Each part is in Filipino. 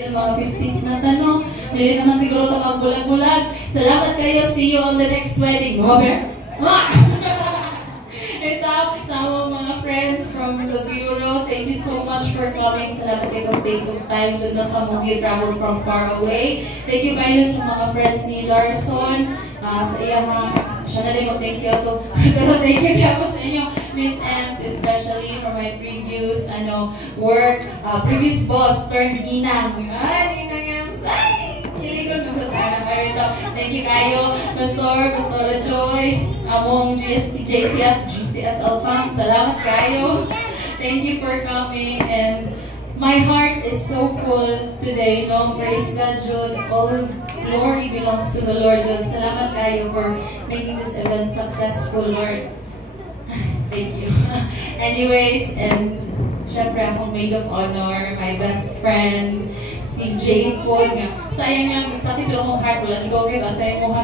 Mga 50s na tanong, hindi naman siguro ito magbulag-bulag. Salamat kayo, see you on the next wedding. Over! Ito, sa mga friends from the Bureau, thank you so much for coming. Salamat kayo take of time to know sa mga travel from far away. Thank you kayo sa mga friends ni Jarson. Sa iya siya na rin thank you to. Pero thank you kaya po sa inyo, Miss Ems, especially for my previous work, previous boss turned Ninang. Ay, Ninang Ems! Ay! Kilig ko sa ito. Thank you kayo, Pastora Joy, among GCF Alphang. Salamat kayo. Thank you for coming, and my heart is so full today. No, praise God, Jude. All glory belongs to the Lord. Jude. Salamat kayo for making this event successful, Lord. Thank you. Anyways, and syempre akong maid of honor, my best friend, si Jane po nga. Sayang nga, sakit siya akong heart. Wala siya okay, sayang mo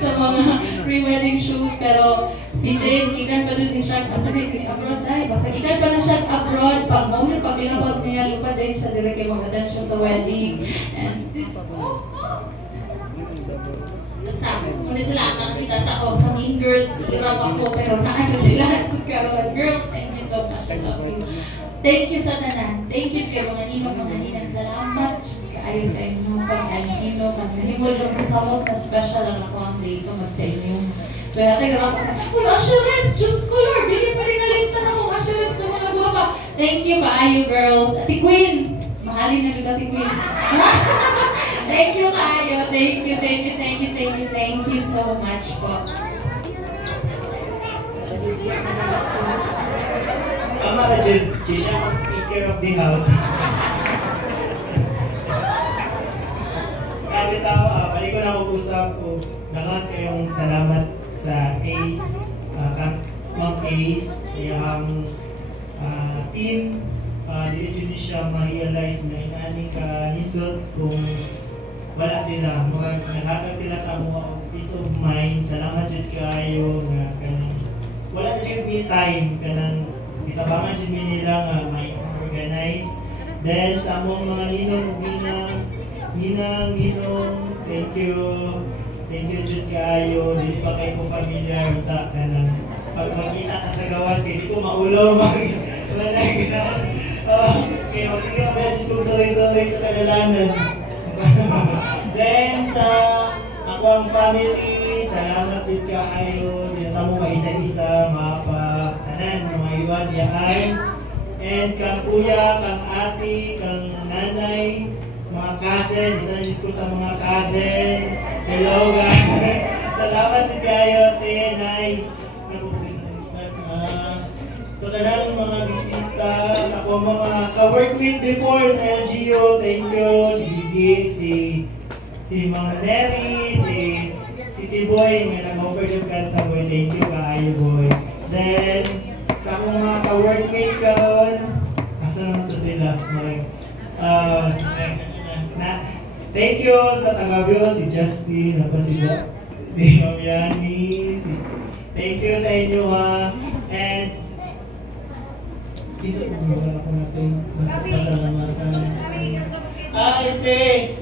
sa mga pre-wedding shoot. Pero si Jane, ikan pa dyan siya, basta abroad ay, basta ikan pa na siya abroad. Pag maulit, pag pinapag niya, lupad din siya, direct kayo mag-attend siya sa wedding. And this, basta, muna sila ang nakakita sa Mean Girls, hirap ako, pero nakasya sila. Girls, thank you so much. I love you. Thank you sa tanan. Thank you kay mga ninong, mga ninang. Salamat. Kaayo sa inyo. Pag-alino, pag-nahimod yung kasamot na special ang ako ang dito mag sa inyo. So, natin na ako, uy, assurance, Diyos ko, Lord, hindi pa rin nalintan ako assurance ng mga buha pa. Thank you, kaayo, girls. Ati Queen, mahalin na siya, Ati Queen. Thank you, kaayo. Thank you so much po. Tama na dyan, siya ang speaker of the house. Kaya tao, balik ko na mag-usap ko. Lahat kayong salamat sa ACE, Ma'am ACE, sa iyang team. Dito nyo siya ma-realize na inaani ka nindot kung wala sila. Naghatag sila sa mga peace of mind. Salamat dyan kayo na kanang wala na siya be time kanang itabangan dyan nila nga may organize. Then sa among mga ninong, thank you dyan kayo. Hindi pa kayo po familiar ta kanang pag magkita ka sa gawas kaya di ko maulo wala kaya magsige ka ba dyan kung salay-salay sa kadalanan. Then sa ako ang family, salamat dyan kayo. Dinata mo isa-isa, mapa, tanan, mga iwan, yaay. And kang kuya, kang ate, kang nanay, mga cousin, isa na dito ko sa mga cousin. Hello guys! Salamat dyan kayo, Nay. Sa kanang mga bisita, sa akong mga ka-workmate before sa LGU, thank you, si Bigit, si Mang Neri, si T-Boy, may nag-offer yung kanta, boy, thank you, kaayo, boy. Then, sa akong mga ka-workmate karon, asa naman to sila, thank you sa taga-bio, si Justin, si Mamiani, thank you sa inyo ha, and isa po mga ako natin pasalamatan. Ite,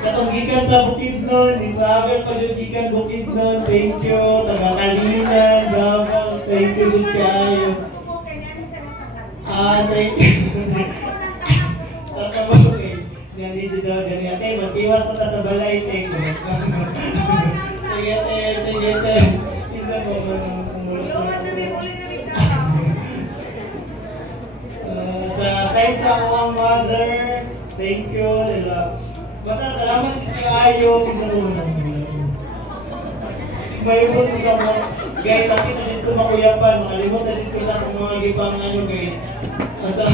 katunggigan sa Bukidnon, i-travel pa yung gikan Bukidnon, thank you, taga-Kalinan, Davao, thank you dyan kayo. Thank you. Tatabukay. Yan dito daw, ganyan. Ate, mag-iwas na ta sa balay, te. Sige, te. Isa po mo sa side sa mga mother, thank you. Basta salamat sa kayo. Isa po mo mayubos ko sa mga guys, sakit na dito makuyapan. Makalimot na dito sa akong mga gipang guys. Basta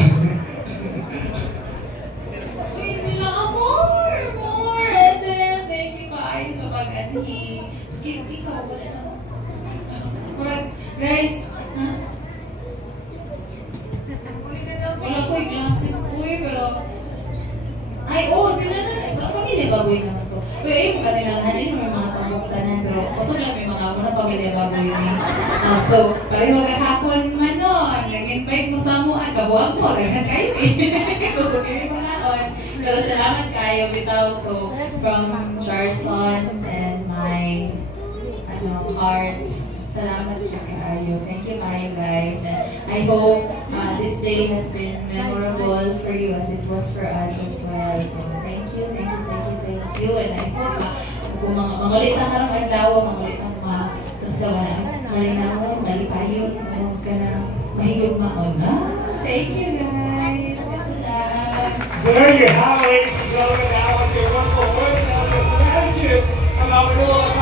Uy, sila more. And then, thank you kayo sa pag-anhi. Skip, ikaw, wala na. Guys, wala ko yung glasses ko pero sila na, pamilya baboy naman to. Mukha nila halin, may mga pambuktanan pero kusog lang may mga muna pamilya baboy yun. So, pari magkahapon man nun, nag-invite mo sa mo, kabuang mo, rin kayo eh. Kusog kayo mga on. Pero salamat kayo bitaw. So, from Jarsons and my hearts, salamat siya kayo. Thank you, my guys. And I hope this day has been memorable for you as it was for us as well. So, thank you. And I hope kung mangulit na karong adlaw, mangulit ang tapos ka na malinawan, malipayon, ka na mahigog maon. Thank you, guys. Good luck. There you have it, ladies and gentlemen. That was a wonderful voice of gratitude about Manila.